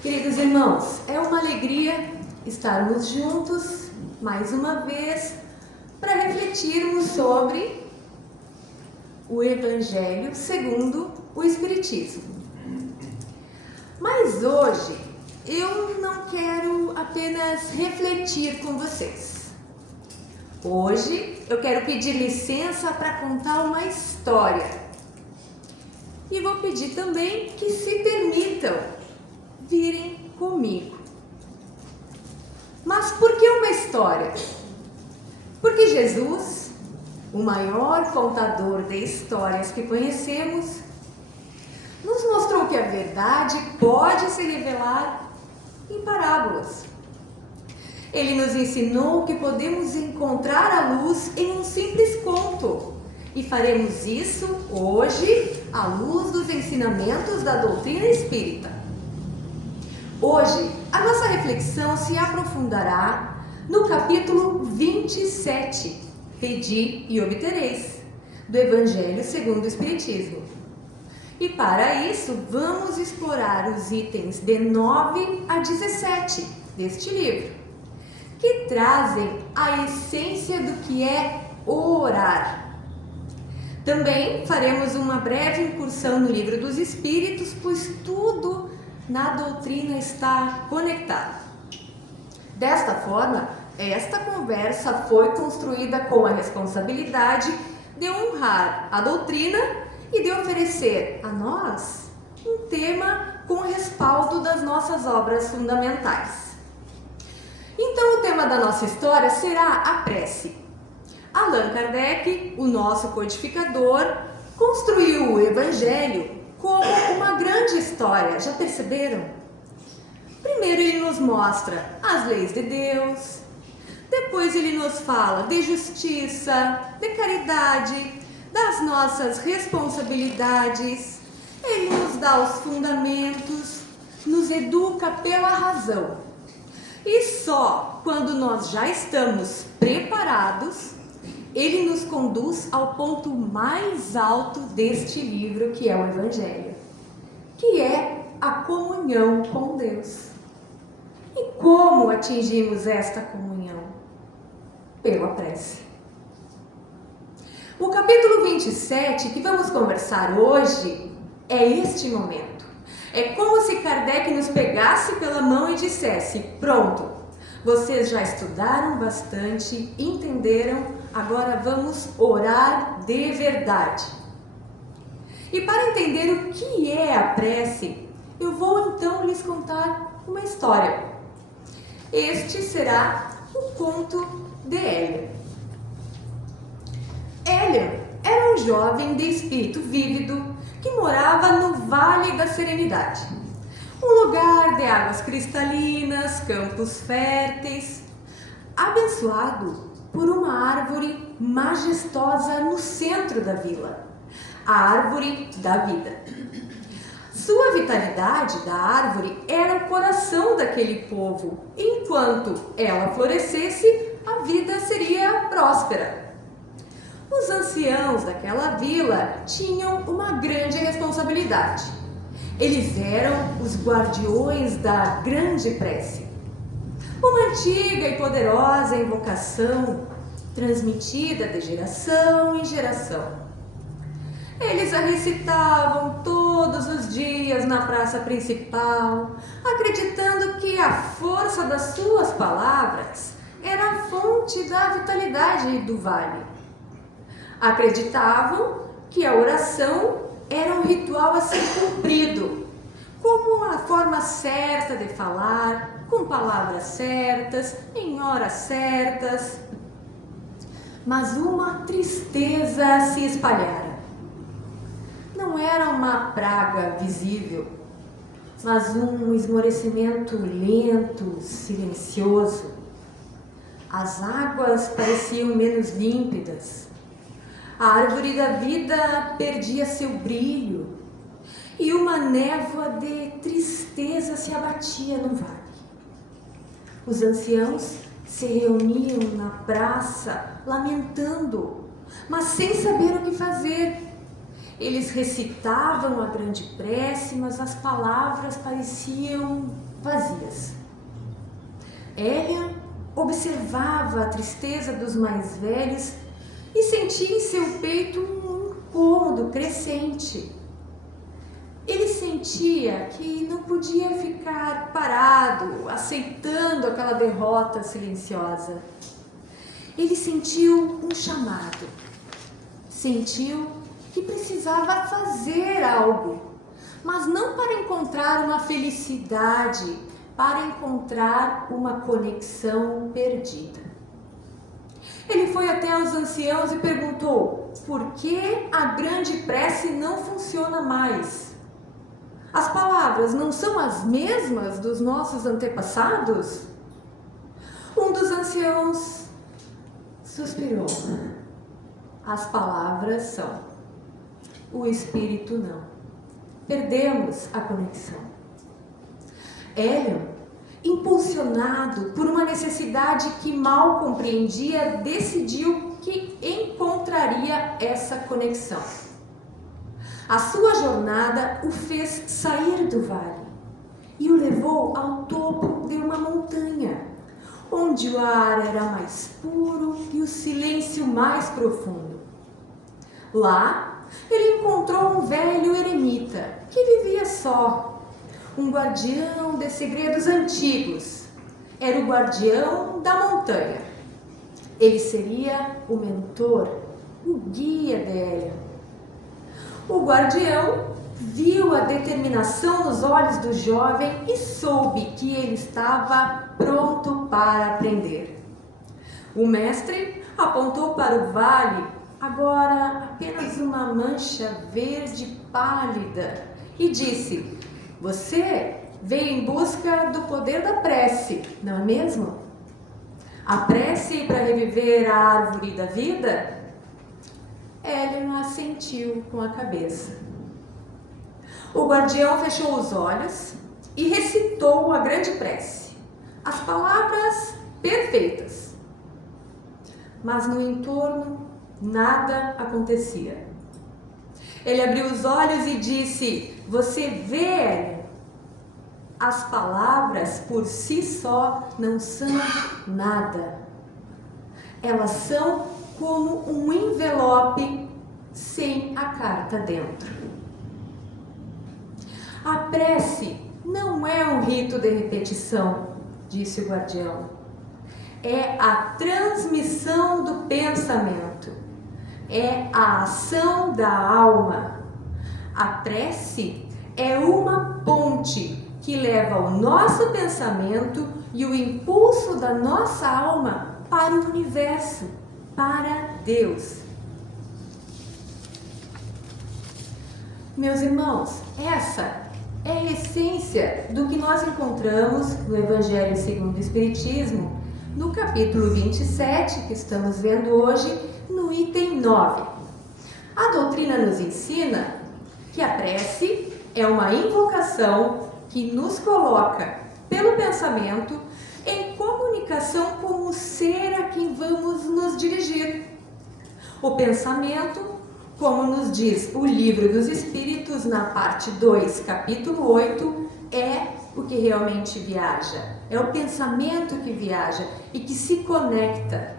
Queridos irmãos, é uma alegria estarmos juntos mais uma vez para refletirmos sobre o Evangelho segundo o Espiritismo. Mas hoje eu não quero apenas refletir com vocês. Hoje eu quero pedir licença para contar uma história. E vou pedir também que se permitam virem comigo. Mas por que uma história? Porque Jesus, o maior contador de histórias que conhecemos, nos mostrou que a verdade pode se revelar em parábolas. Ele nos ensinou que podemos encontrar a luz em um simples conto. E faremos isso hoje à luz dos ensinamentos da doutrina espírita. Hoje, a nossa reflexão se aprofundará no capítulo 27, Pedi e obtereis, do Evangelho segundo o Espiritismo. E para isso, vamos explorar os itens de 9 a 17 deste livro, que trazem a essência do que é orar. Também faremos uma breve incursão no Livro dos Espíritos, pois tudo na doutrina está conectado. Desta forma, esta conversa foi construída com a responsabilidade de honrar a doutrina e de oferecer a nós um tema com respaldo das nossas obras fundamentais. Então, o tema da nossa história será a prece. Allan Kardec, o nosso codificador, construiu o Evangelho como uma grande história, já perceberam? Primeiro ele nos mostra as leis de Deus, depois ele nos fala de justiça, de caridade, das nossas responsabilidades, ele nos dá os fundamentos, nos educa pela razão. E só quando nós já estamos preparados, ele nos conduz ao ponto mais alto deste livro, que é o Evangelho, que é a comunhão com Deus. E como atingimos esta comunhão? Pela prece. O capítulo 27, que vamos conversar hoje, é este momento. É como se Kardec nos pegasse pela mão e dissesse: pronto, vocês já estudaram bastante, entenderam, agora vamos orar de verdade. E para entender o que é a prece, eu vou então lhes contar uma história. Este será o conto de Hélio. Hélio era um jovem de espírito vívido que morava no Vale da Serenidade, um lugar de águas cristalinas, campos férteis, abençoado por uma árvore majestosa no centro da vila, a árvore da vida. Sua vitalidade da árvore era o coração daquele povo. Enquanto ela florescesse, a vida seria próspera. Os anciãos daquela vila tinham uma grande responsabilidade. Eles eram os guardiões da grande prece, uma antiga e poderosa invocação transmitida de geração em geração. Eles a recitavam todos os dias na praça principal, acreditando que a força das suas palavras era a fonte da vitalidade do vale. Acreditavam que a oração era um ritual a ser cumprido, como a forma certa de falar, com palavras certas, em horas certas. Mas uma tristeza se espalhara. Não era uma praga visível, mas um esmorecimento lento, silencioso. As águas pareciam menos límpidas. A árvore da vida perdia seu brilho e uma névoa de tristeza se abatia no vale. Os anciãos se reuniam na praça lamentando, mas sem saber o que fazer. Eles recitavam a grande prece, mas as palavras pareciam vazias. Elian observava a tristeza dos mais velhos e sentia em seu peito um incômodo crescente. Ele sentia que não podia ficar parado, aceitando aquela derrota silenciosa. Ele sentiu um chamado, sentiu que precisava fazer algo, mas não para encontrar uma felicidade, para encontrar uma conexão perdida. Ele foi até os anciãos e perguntou: por que a grande prece não funciona mais? As palavras não são as mesmas dos nossos antepassados? Um dos anciãos suspirou. As palavras são, o espírito não. Perdemos a conexão. Elian, impulsionado por uma necessidade que mal compreendia, decidiu que encontraria essa conexão. A sua jornada o fez sair do vale e o levou ao topo de uma montanha, onde o ar era mais puro e o silêncio mais profundo. Lá, ele encontrou um velho eremita que vivia só, um guardião de segredos antigos. Era o guardião da montanha. Ele seria o mentor, o guia dela. O guardião viu a determinação nos olhos do jovem e soube que ele estava pronto para aprender. O mestre apontou para o vale, agora apenas uma mancha verde pálida, e disse: você veio em busca do poder da prece, não é mesmo? A prece para reviver a árvore da vida? Elian assentiu com a cabeça. O guardião fechou os olhos e recitou a grande prece, as palavras perfeitas. Mas no entorno nada acontecia. Ele abriu os olhos e disse: você vê, Elian? As palavras por si só não são nada. Elas são como um envelope sem a carta dentro. A prece não é um rito de repetição, disse o guardião. É a transmissão do pensamento. É a ação da alma. A prece é uma ponte que leva o nosso pensamento e o impulso da nossa alma para o universo, para Deus. Meus irmãos, essa é a essência do que nós encontramos no Evangelho segundo o Espiritismo, no capítulo 27, que estamos vendo hoje, no item 9. A doutrina nos ensina que a prece é uma invocação que nos coloca, pelo pensamento, em comunicação com o ser a quem vamos nos dirigir. O pensamento, como nos diz o Livro dos Espíritos, na parte 2, capítulo 8, é o que realmente viaja. É o pensamento que viaja e que se conecta.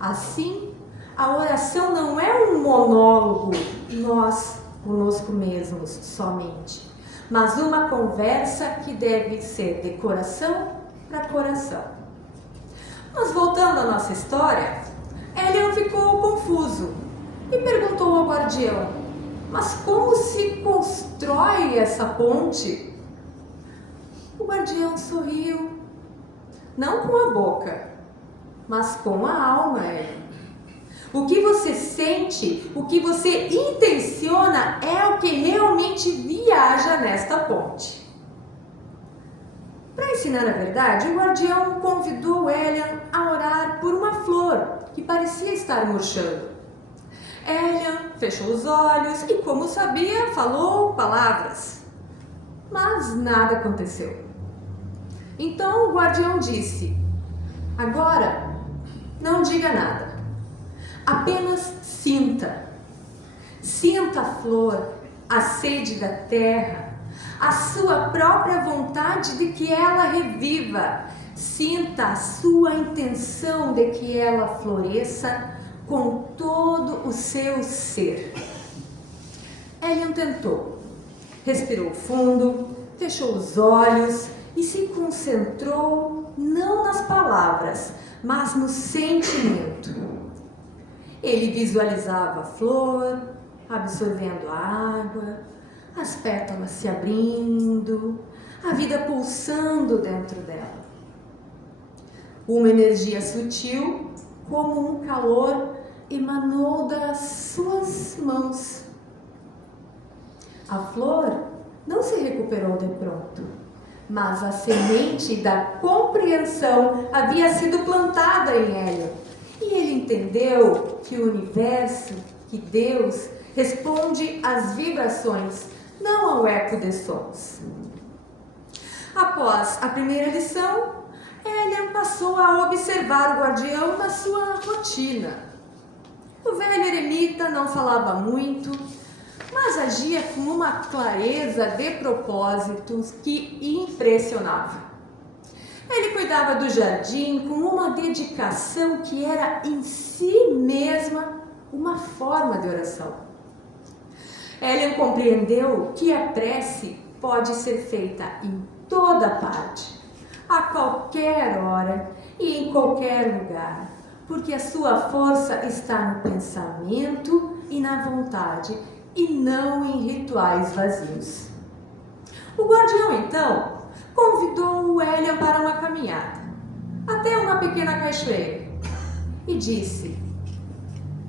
Assim, a oração não é um monólogo, nós conosco mesmos somente, mas uma conversa que deve ser de coração para coração. Mas voltando à nossa história, Elian ficou confuso e perguntou ao guardião: mas como se constrói essa ponte? O guardião sorriu, não com a boca, mas com a alma, Elian. O que você sente, o que você intenciona é o que realmente viaja nesta ponte. Para ensinar a verdade, o guardião convidou Elian a orar por uma flor que parecia estar murchando. Elian fechou os olhos e, como sabia, falou palavras. Mas nada aconteceu. Então o guardião disse: agora não diga nada, apenas sinta. Sinta a flor, a sede da terra, a sua própria vontade de que ela reviva. Sinta a sua intenção de que ela floresça com todo o seu ser. Elian tentou. Respirou fundo, fechou os olhos e se concentrou não nas palavras, mas no sentimento. Ele visualizava a flor, absorvendo a água, as pétalas se abrindo, a vida pulsando dentro dela. Uma energia sutil, como um calor, emanou das suas mãos. A flor não se recuperou de pronto, mas a semente da compreensão havia sido plantada em Elian. E ele entendeu que o universo, que Deus, responde às vibrações, não ao eco de sons. Após a primeira lição, Elian passou a observar o guardião na sua rotina. O velho eremita não falava muito, mas agia com uma clareza de propósitos que impressionava. Ele cuidava do jardim com uma dedicação que era em si mesma uma forma de oração. Elian compreendeu que a prece pode ser feita em toda parte, a qualquer hora e em qualquer lugar, porque a sua força está no pensamento e na vontade, e não em rituais vazios. O guardião, então, convidou o Elian para uma caminhada, até uma pequena cachoeira, e disse: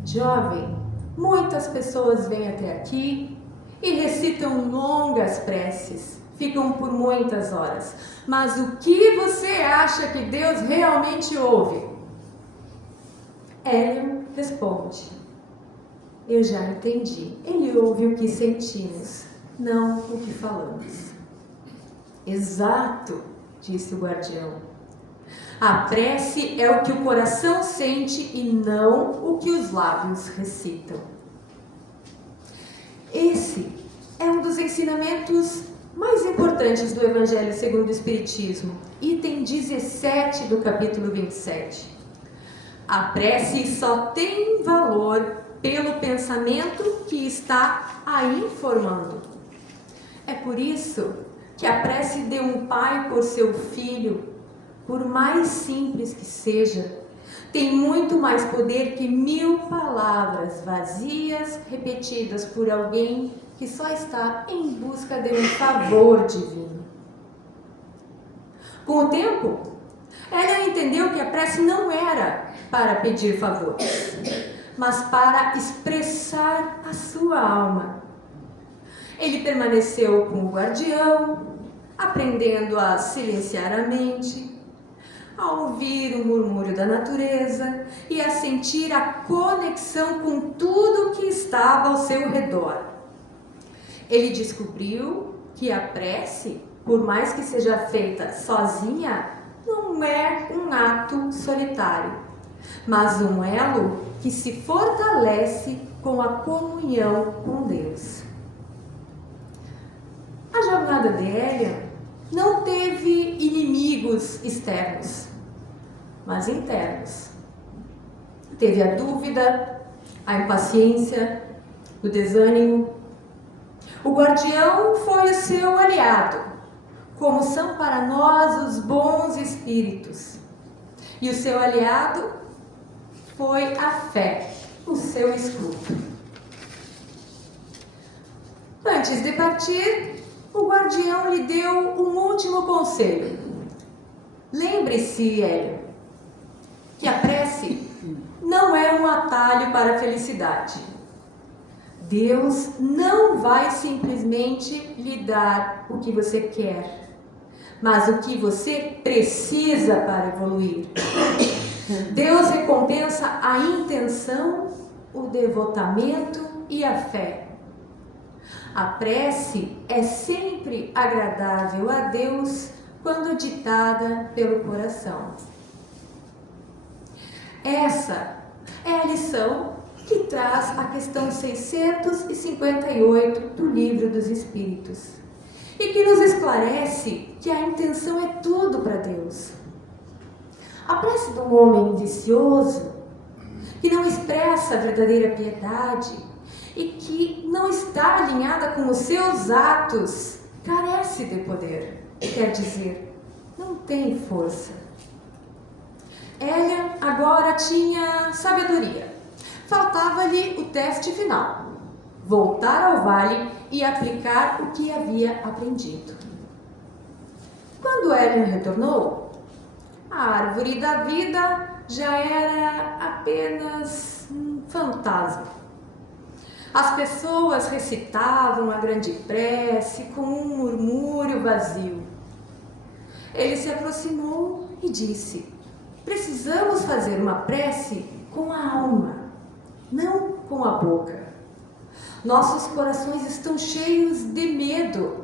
jovem, muitas pessoas vêm até aqui e recitam longas preces, ficam por muitas horas, mas o que você acha que Deus realmente ouve? Elian responde: eu já entendi. Ele ouve o que sentimos, não o que falamos. Exato, disse o guardião. A prece é o que o coração sente e não o que os lábios recitam. Esse é um dos ensinamentos mais importantes do Evangelho segundo o Espiritismo, item 17 do capítulo 27. A prece só tem valor pelo pensamento que está a informando. É por isso que a prece de um pai por seu filho, por mais simples que seja, tem muito mais poder que 1000 palavras vazias repetidas por alguém que só está em busca de um favor divino. Com o tempo, ela entendeu que a prece não era para pedir favores, mas para expressar a sua alma. Ele permaneceu com o guardião, aprendendo a silenciar a mente, a ouvir o murmúrio da natureza e a sentir a conexão com tudo que estava ao seu redor. Ele descobriu que a prece, por mais que seja feita sozinha, não é um ato solitário, mas um elo que se fortalece com a comunhão com Deus. A jornada de Elian não teve inimigos externos, mas internos. Teve a dúvida, a impaciência, o desânimo. O guardião foi o seu aliado, como são para nós os bons espíritos. E o seu aliado foi a fé, o seu escudo. Antes de partir, o guardião lhe deu um último conselho. Lembre-se, Elian, que a prece não é um atalho para a felicidade. Deus não vai simplesmente lhe dar o que você quer, mas o que você precisa para evoluir. Deus recompensa a intenção, o devotamento e a fé. A prece é sempre agradável a Deus quando ditada pelo coração. Essa é a lição que traz a questão 658 do Livro dos Espíritos e que nos esclarece que a intenção é tudo para Deus. A prece de um homem vicioso, que não expressa a verdadeira piedade e que não está alinhada com os seus atos, carece de poder, quer dizer, não tem força. Hélia agora tinha sabedoria. Faltava-lhe o teste final, voltar ao vale e aplicar o que havia aprendido. Quando Hélia retornou, a árvore da vida já era apenas um fantasma. As pessoas recitavam a grande prece com um murmúrio vazio. Ele se aproximou e disse: precisamos fazer uma prece com a alma, não com a boca. Nossos corações estão cheios de medo.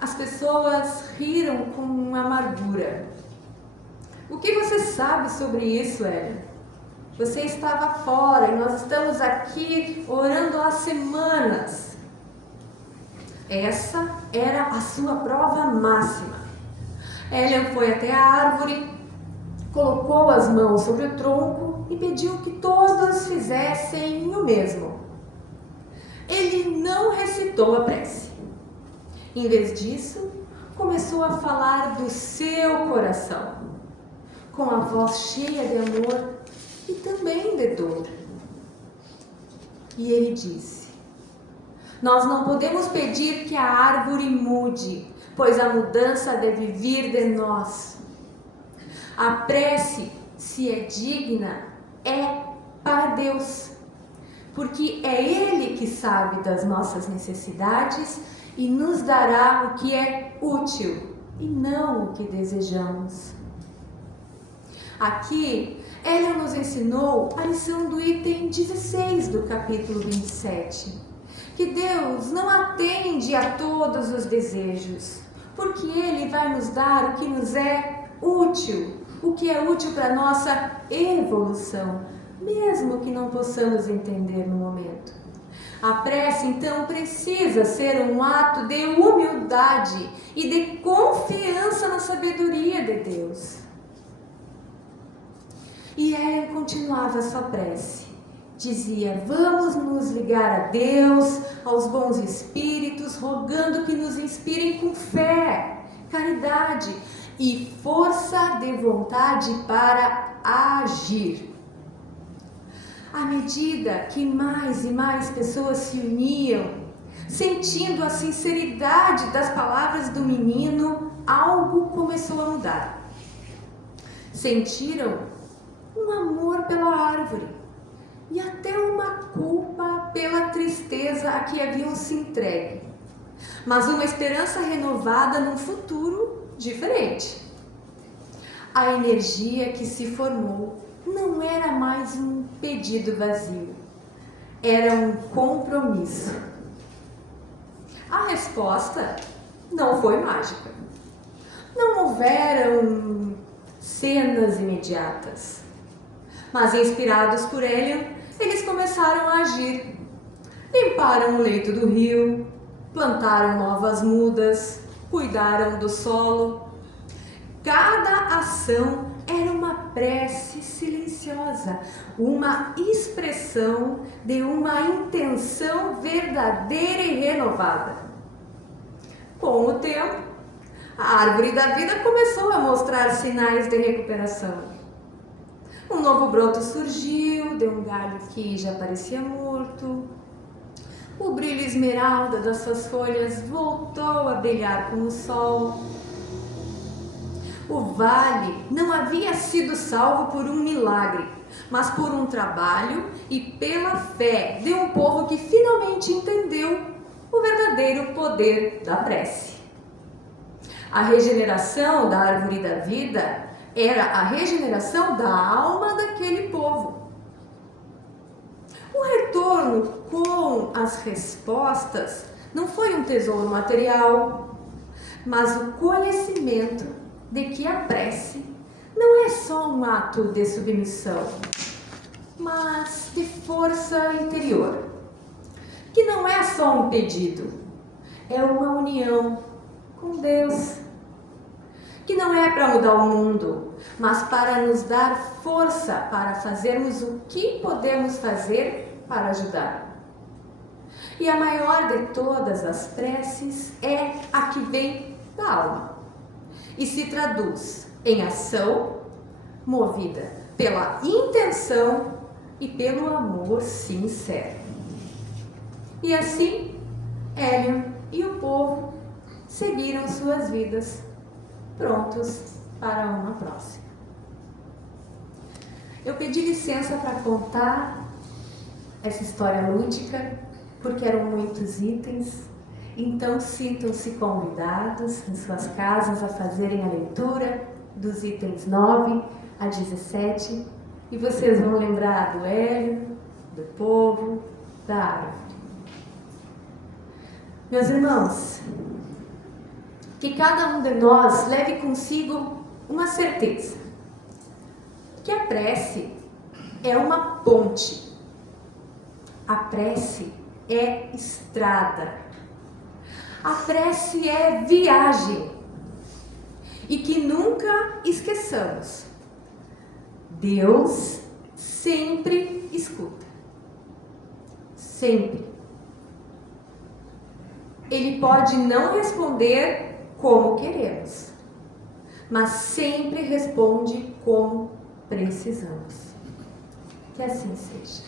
As pessoas riram com amargura. O que você sabe sobre isso, Hélia? Você estava fora e nós estamos aqui orando há semanas. Essa era a sua prova máxima. Hélia foi até a árvore, colocou as mãos sobre o tronco e pediu que todos fizessem o mesmo. Ele não recitou a prece. Em vez disso, começou a falar do seu coração, com a voz cheia de amor e também de dor. E ele disse: nós não podemos pedir que a árvore mude, pois a mudança deve vir de nós. A prece, se é digna, é para Deus, porque é Ele que sabe das nossas necessidades e nos dará o que é útil e não o que desejamos. Aqui, Hélia nos ensinou a lição do item 16 do capítulo 27, que Deus não atende a todos os desejos, porque Ele vai nos dar o que nos é útil, o que é útil para a nossa evolução, mesmo que não possamos entender no momento. A prece, então, precisa ser um ato de humildade e de confiança na sabedoria de Deus. E Hélia continuava a sua prece. Dizia: vamos nos ligar a Deus, aos bons espíritos, rogando que nos inspirem com fé, caridade e força de vontade para agir. À medida que mais e mais pessoas se uniam, sentindo a sinceridade das palavras do menino, algo começou a mudar. Sentiram um amor pela árvore e até uma culpa pela tristeza a que haviam se entregue, mas uma esperança renovada num futuro diferente. A energia que se formou não era mais um pedido vazio, era um compromisso. A resposta não foi mágica. Não houveram cenas imediatas, mas inspirados por Hélia, eles começaram a agir. Limparam o leito do rio, plantaram novas mudas, cuidaram do solo. Cada ação era uma prece silenciosa, uma expressão de uma intenção verdadeira e renovada. Com o tempo, a árvore da vida começou a mostrar sinais de recuperação. Um novo broto surgiu de um galho que já parecia morto. O brilho esmeralda das suas folhas voltou a brilhar com o sol. O vale não havia sido salvo por um milagre, mas por um trabalho e pela fé de um povo que finalmente entendeu o verdadeiro poder da prece. A regeneração da árvore da vida era a regeneração da alma daquele povo. O retorno com as respostas não foi um tesouro material, mas o conhecimento de que a prece não é só um ato de submissão, mas de força interior, que não é só um pedido, é uma união com Deus, que não é para mudar o mundo, mas para nos dar força para fazermos o que podemos fazer para ajudar. E a maior de todas as preces é a que vem da alma e se traduz em ação movida pela intenção e pelo amor sincero. E assim, Hélio e o povo seguiram suas vidas, prontos para uma próxima. Eu pedi licença para contar essa história lúdica, porque eram muitos itens, então sintam-se convidados em suas casas a fazerem a leitura dos itens 9 a 17, e vocês vão lembrar do Hélio, do povo, da árvore. Meus irmãos, que cada um de nós leve consigo uma certeza, que a prece é uma ponte, a prece é estrada, a prece é viagem, e que nunca esqueçamos, Deus sempre escuta, sempre. Ele pode não responder como queremos, mas sempre responde como precisamos. Que assim seja.